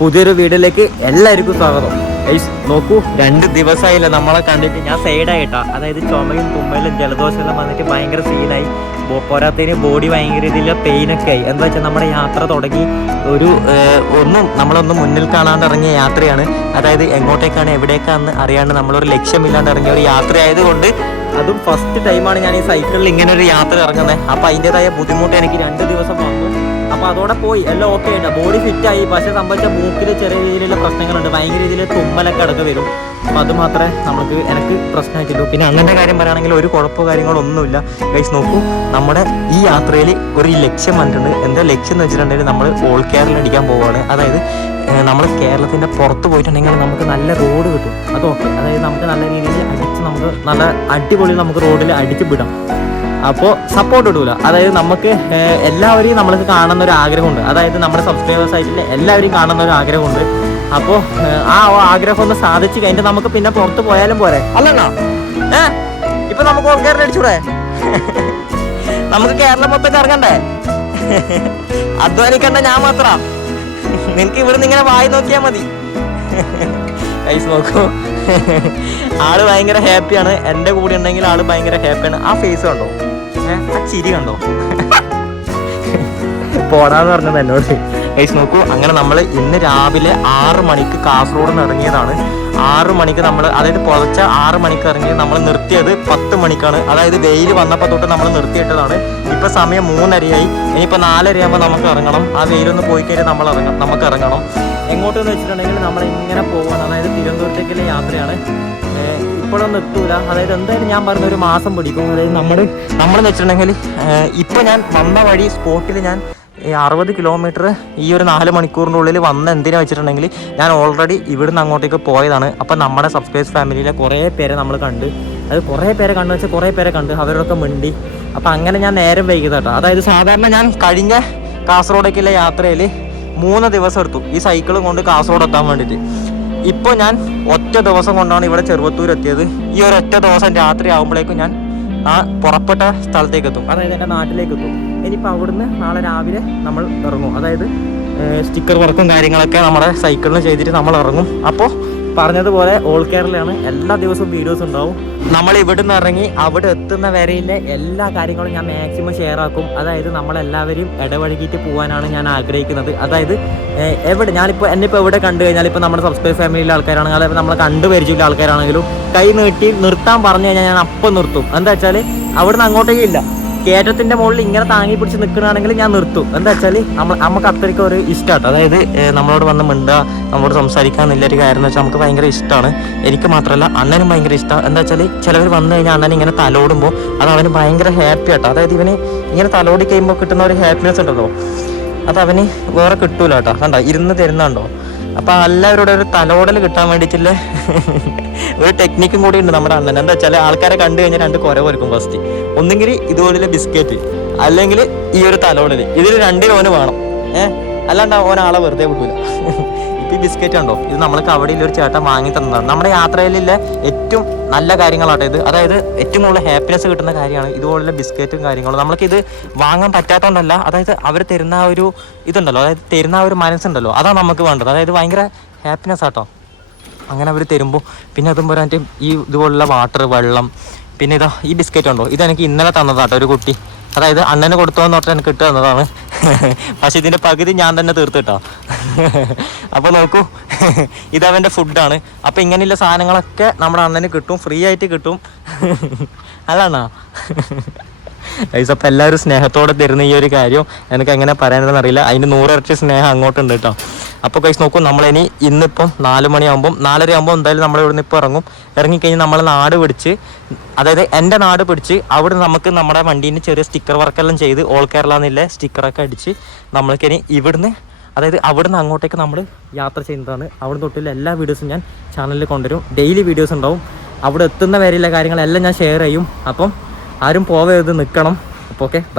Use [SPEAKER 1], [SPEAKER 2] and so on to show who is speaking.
[SPEAKER 1] പുതിയൊരു വീഡിയോയിലേക്ക് എല്ലാവർക്കും സ്വാഗതം. നോക്കൂ രണ്ട് ദിവസമായില്ല നമ്മളെ കണ്ടിട്ട്. ഞാൻ സൈഡായിട്ടാ അതായത് ചുമയും തുമ്മലും ജലദോഷം എല്ലാം വന്നിട്ട് ഭയങ്കര സീനായി പോരാത്തതിന് ബോഡി ഭയങ്കര രീതിയിലുള്ള പെയിനൊക്കെ ആയി. എന്താ വെച്ചാൽ നമ്മുടെ യാത്ര തുടങ്ങി ഒരു ഒന്നും നമ്മളൊന്നും മുന്നിൽ കാണാതെ ഇറങ്ങിയ യാത്രയാണ്. അതായത് എങ്ങോട്ടേക്കാണ് എവിടേക്കാണെന്ന് അറിയാണ്ട് നമ്മളൊരു ലക്ഷ്യമില്ലാണ്ട് ഇറങ്ങിയ ഒരു യാത്ര ആയതുകൊണ്ട് അതും ഫസ്റ്റ് ടൈമാണ് ഞാൻ ഈ സൈക്കിളിൽ ഇങ്ങനെ ഒരു യാത്ര ഇറങ്ങുന്നത്. അപ്പം അതിന്റെതായ ബുദ്ധിമുട്ട് എനിക്ക് രണ്ട് ദിവസം അപ്പോൾ അതോടെ പോയി. എല്ലാം ഓക്കെ ഉണ്ട് ബോഡി ഫിറ്റ് ആയി. പക്ഷേ സംഭവിച്ച മൂക്കിൽ ചെറിയ രീതിയിലുള്ള പ്രശ്നങ്ങളുണ്ട്. ഭയങ്കര രീതിയിൽ തുമ്മലൊക്കെ അടക്കം വരും. അപ്പോൾ അത് മാത്രമേ നമുക്ക് എനിക്ക് പ്രശ്നമായിട്ടുള്ളൂ. പിന്നെ അങ്ങനത്തെ കാര്യം പറയുകയാണെങ്കിൽ ഒരു കുഴപ്പമോ കാര്യങ്ങളോ ഒന്നുമില്ല ഗൈസ് നോക്കൂ. നമ്മുടെ ഈ യാത്രയിൽ ഒരു ലക്ഷ്യം വന്നിട്ടുണ്ട്. എന്താ ലക്ഷ്യം എന്ന് വെച്ചിട്ടുണ്ടെങ്കിൽ നമ്മൾ ഓൾ കേരളം അടിക്കാൻ പോവുകയാണ് അതായത് നമ്മൾ കേരളത്തിന്റെ പുറത്ത് പോയിട്ടുണ്ടെങ്കിൽ നമുക്ക് നല്ല റോഡ് കിട്ടും. അത് അതായത് നമുക്ക് നല്ല രീതിയിൽ അടിച്ച് നമുക്ക് നല്ല അടിപൊളി നമുക്ക് റോഡിൽ അടിച്ച് വിടാം. അപ്പോൾ സപ്പോർട്ട് ഇടൂല. അതായത് നമുക്ക് എല്ലാവരെയും നമ്മൾക്ക് കാണുന്ന ഒരു ആഗ്രഹമുണ്ട്. അതായത് നമ്മുടെ സബ്സ്ക്രൈബേഴ്സ് ആയിട്ടുള്ള എല്ലാവരെയും കാണുന്ന ഒരു ആഗ്രഹമുണ്ട് അപ്പോൾ ആ ആഗ്രഹം ഒന്ന് സാധിച്ചു കഴിഞ്ഞിട്ട് നമുക്ക് പിന്നെ പുറത്ത് പോയാലും പോരെ? അല്ലണ്ണ. ഏ? ഇപ്പൊ നമുക്ക് ഓൾ കേരളം അടിച്ചൂടെ? നമുക്ക് കേരളം മൊത്തം കറങ്ങണ്ടേ? അധ്വാനിക്കണ്ട ഞാൻ മാത്രം. നിനക്ക് ഇവിടുന്ന് ഇങ്ങനെ വായി നോക്കിയാൽ മതി. ഐസ് നോക്കൂ. ആൾ ഭയങ്കര ഹാപ്പിയാണ് എന്റെ കൂടെ ഉണ്ടെങ്കിൽ ആൾ ഭയങ്കര ഹാപ്പിയാണ് ആ ഫേസ് കണ്ടോ? ആ ചിരി കണ്ടോ? പോടാന്ന് പറഞ്ഞത് എന്നോട്. ഗൈസ് നോക്കൂ അങ്ങനെ നമ്മൾ ഇന്ന് രാവിലെ ആറ് മണിക്ക് കാസർഗോഡ് നിന്ന് ഇറങ്ങിയതാണ്. ആറ് മണിക്ക് നമ്മൾ അതായത് പുലർച്ച ആറ് മണിക്ക് ഇറങ്ങി നമ്മൾ നിർത്തിയത് പത്ത് മണിക്കാണ്. അതായത് വെയിൽ വന്നപ്പോൾ തൊട്ട് നമ്മൾ നിർത്തിയിട്ടതാണ്. ഇപ്പൊ സമയം മൂന്നരയായി. ഇനിയിപ്പോൾ നാലരയാകുമ്പോൾ നമുക്ക് ഇറങ്ങണം. ആ വെയിലൊന്ന് പോയി കഴിഞ്ഞാൽ നമ്മൾ ഇറങ്ങണം നമുക്ക് ഇറങ്ങണം. എങ്ങോട്ടെന്ന് വെച്ചിട്ടുണ്ടെങ്കിൽ നമ്മൾ ഇങ്ങനെ പോവാണ്. അതായത് തിരുവനന്തപുരത്തേക്കുള്ള യാത്രയാണ്. ഇപ്പോഴൊന്നും എത്തൂല. അതായത് എന്തായാലും ഞാൻ പറഞ്ഞ ഒരു മാസം പിടിക്കും. അതായത് നമ്മൾ നമ്മളെന്ന് വെച്ചിട്ടുണ്ടെങ്കിൽ ഇപ്പോൾ ഞാൻ വന്ന വഴി സ്പോട്ടിൽ ഞാൻ അറുപത് കിലോമീറ്റർ ഈ ഒരു നാല് മണിക്കൂറിന്റെ ഉള്ളിൽ വന്ന എന്തിനാ വെച്ചിട്ടുണ്ടെങ്കിൽ ഞാൻ ഓൾറെഡി ഇവിടുന്ന് അങ്ങോട്ടേക്ക് പോയതാണ്. അപ്പം നമ്മുടെ സബ്സ്ക്രൈബ് ഫാമിലിയിലെ കുറേ പേരെ നമ്മൾ കണ്ട് അത് കുറേ പേരെ കണ്ടു വെച്ചാൽ കുറേ പേരെ കണ്ട് അവരോടൊക്കെ മിണ്ടി. അപ്പം അങ്ങനെ ഞാൻ നേരം വൈകിയതാട്ടോ. അതായത് സാധാരണ ഞാൻ കഴിഞ്ഞ കാസർഗോഡേക്കുള്ള യാത്രയിൽ മൂന്ന് ദിവസം എടുത്തു. ഈ സൈക്കിൾ കൊണ്ട് കാസർഗോഡ് എത്താൻ വേണ്ടിയിട്ട്. ഇപ്പോൾ ഞാൻ ഒറ്റ ദിവസം കൊണ്ടാണ് ഇവിടെ ചെറുവത്തൂർ എത്തിയത്. ഈ ഒരു ഒറ്റ ദിവസം രാത്രി ആകുമ്പോഴേക്കും ഞാൻ ആ പുറപ്പെട്ട സ്ഥലത്തേക്ക് എത്തും. അതായത് എന്റെ നാട്ടിലേക്ക് എത്തും. ഇനിയിപ്പോൾ അവിടുന്ന് നാളെ രാവിലെ നമ്മൾ ഇറങ്ങും. അതായത് സ്റ്റിക്കർ വർക്കും കാര്യങ്ങളൊക്കെ നമ്മുടെ സൈക്കിളിന് ചെയ്തിട്ട് നമ്മൾ ഇറങ്ങും. അപ്പോൾ പറഞ്ഞതുപോലെ ഓൾ കേരളയാണ് എല്ലാ ദിവസവും വീഡിയോസ് ഉണ്ടാവും. നമ്മൾ ഇവിടുന്ന് ഇറങ്ങി അവിടെ എത്തുന്ന വരെയിലെ എല്ലാ കാര്യങ്ങളും ഞാൻ മാക്സിമം ഷെയർ ആക്കും. അതായത് നമ്മളെല്ലാവരും ഇടപഴകിയിട്ട് പോകാനാണ് ഞാൻ ആഗ്രഹിക്കുന്നത്. അതായത് എവിടെ? ഞാനിപ്പോൾ എന്നെ ഇപ്പോൾ എവിടെ കണ്ടു കഴിഞ്ഞാൽ ഇപ്പോൾ നമ്മുടെ സബ്സ്ക്രൈബ് ഫാമിലിയിലെ ആൾക്കാരാണെങ്കിൽ അതായത് നമ്മളെ കണ്ടു ആൾക്കാരാണെങ്കിലും കൈ നീട്ടി നിർത്താൻ പറഞ്ഞു കഴിഞ്ഞാൽ ഞാൻ അപ്പം നിർത്തും. എന്താ വെച്ചാൽ അവിടുന്ന് അങ്ങോട്ടേക്കും ഇല്ല. കയറ്റത്തിന്റെ മുകളിൽ ഇങ്ങനെ താങ്ങി പിടിച്ച് നിൽക്കുകയാണെങ്കിൽ ഞാൻ നിർത്തും. എന്താ വെച്ചാൽ നമ്മൾ നമുക്ക് അത്രയ്ക്ക് ഒരു ഇഷ്ടമാണ് അതായത് നമ്മളോട് വന്ന് മിണ്ടുക നമ്മളോട് സംസാരിക്കുക ഒരു കാര്യം എന്ന് വെച്ചാൽ നമുക്ക് ഭയങ്കര ഇഷ്ടമാണ് എനിക്ക് മാത്രമല്ല അണ്ണനും ഭയങ്കര ഇഷ്ടമാണ് എന്താ വെച്ചാൽ ചിലവർ വന്നു കഴിഞ്ഞാൽ അണ്ണൻ ഇങ്ങനെ തലോടുമ്പോൾ അത് അവന് ഭയങ്കര ഹാപ്പി ആട്ടോ. അതായത് ഇവന് ഇങ്ങനെ തലോടി കഴിയുമ്പോൾ കിട്ടുന്ന ഒരു ഹാപ്പിനെസ് ഉണ്ടല്ലോ. അത് അവന് വേറെ കിട്ടൂല കേട്ടോ കണ്ടോ? ഇരുന്ന് തരുന്നുണ്ടോ? അപ്പൊ എല്ലാവരോടും ഒരു തലോടൽ കിട്ടാൻ വേണ്ടിയിട്ടുള്ള ഒരു ടെക്നിക്കും കൂടി ഉണ്ട് നമ്മുടെ അണ്ണൻ. എന്താ വെച്ചാൽ ആൾക്കാരെ കണ്ടു കഴിഞ്ഞാൽ രണ്ട് കുര കൊടുക്കും ഫസ്റ്റ് ഒന്നെങ്കിൽ ഇതുപോലെ ബിസ്ക്കറ്റ് അല്ലെങ്കിൽ ഈ ഒരു തലോടൽ. ഇതിൽ രണ്ടിലും ഓന് വേണം. ഏഹ് അല്ലാണ്ട് ഓൻ ആളെ വെറുതെ വിടൂല. ഇപ്പൊ ഈ ബിസ്ക്കറ്റ് ഉണ്ടോ ഇത് നമ്മൾ കവടിയിൽ ഒരു ചേട്ടൻ വാങ്ങി തന്നതാണ്. നമ്മുടെ യാത്രയിലുള്ള ഏറ്റവും നല്ല കാര്യങ്ങളാട്ടോ ഇത്. അതായത് ഏറ്റവും കൂടുതൽ ഹാപ്പിനെസ് കിട്ടുന്ന കാര്യമാണ് ഇതുപോലുള്ള ബിസ്ക്കറ്റും കാര്യങ്ങളും. നമ്മൾക്ക് ഇത് വാങ്ങാൻ പറ്റാത്തതുകൊണ്ടല്ല അതായത് അവർ തരുന്ന ആ ഒരു ഇതുണ്ടല്ലോ അതായത് തരുന്ന ആ ഒരു മനസ്സുണ്ടല്ലോ അതാണ് നമുക്ക് വേണ്ടത്. അതായത് ഭയങ്കര ഹാപ്പിനെസ് ആട്ടോ. അങ്ങനെ അവർ തരുമ്പോൾ പിന്നെ അതും പോരാണ്ട് ഈ ഇതുപോലുള്ള വാട്ടർ വെള്ളം പിന്നെ ഇതാ ഈ ബിസ്ക്കറ്റ് ഉണ്ടോ? ഇത് എനിക്ക് ഇന്നലെ തന്നതാട്ടോ ഒരു കുട്ടി. അതായത് അണ്ണനെ കൊടുത്തോന്ന് പറഞ്ഞിട്ട് എനിക്ക് ഇട്ട് തന്നതാണ്. പക്ഷെ ഇതിന്റെ പകുതി ഞാൻ തന്നെ തീർത്തിട്ടോ അപ്പൊ നോക്കൂ ഇതവന്റെ ഫുഡാണ് അപ്പൊ ഇങ്ങനെയുള്ള സാധനങ്ങളൊക്കെ നമ്മുടെ അണ്ണന് കിട്ടും ഫ്രീ ആയിട്ട് കിട്ടും. അതാണോ? ഗൈസ് അപ്പോൾ എല്ലാവരും സ്നേഹത്തോടെ തരുന്ന ഈ ഒരു കാര്യം. എനിക്ക് എങ്ങനെ പറയാനെന്നറിയില്ല അതിന് നൂറിരട്ടി സ്നേഹം അങ്ങോട്ടുണ്ട് കേട്ടോ. അപ്പോൾ ഗൈസ് നോക്കൂ നമ്മളിനി ഇന്നിപ്പം നാല് മണിയാകുമ്പം നാലര ആകുമ്പോൾ എന്തായാലും നമ്മൾ ഇവിടുന്ന് ഇപ്പോൾ ഇറങ്ങും. ഇറങ്ങിക്കഴിഞ്ഞ് നമ്മൾ നാട് പിടിച്ച് അതായത് എന്റെ നാട് പിടിച്ച് അവിടെ നമുക്ക് നമ്മുടെ വണ്ടീന്റെ ചെറിയ സ്റ്റിക്കർ വർക്കെല്ലാം ചെയ്ത് ഓൾ കേരള എന്നില്ല സ്റ്റിക്കറൊക്കെ അടിച്ച് നമ്മൾക്കിനി ഇവിടുന്ന് അതായത് അവിടുന്ന് അങ്ങോട്ടേക്ക് നമ്മൾ യാത്ര ചെയ്യുന്നതാണ്. അവിടെ തൊട്ടുള്ള എല്ലാ വീഡിയോസും ഞാൻ ചാനലിൽ കൊണ്ടുവരും. ഡെയിലി വീഡിയോസ് ഉണ്ടാവും. അവിടെ എത്തുന്ന വരെയുള്ള കാര്യങ്ങളെല്ലാം ഞാൻ ഷെയർ ചെയ്യും. അപ്പം ആരും പോവരുത് നിൽക്കണം അപ്പോൾ ഓക്കെ ബൈ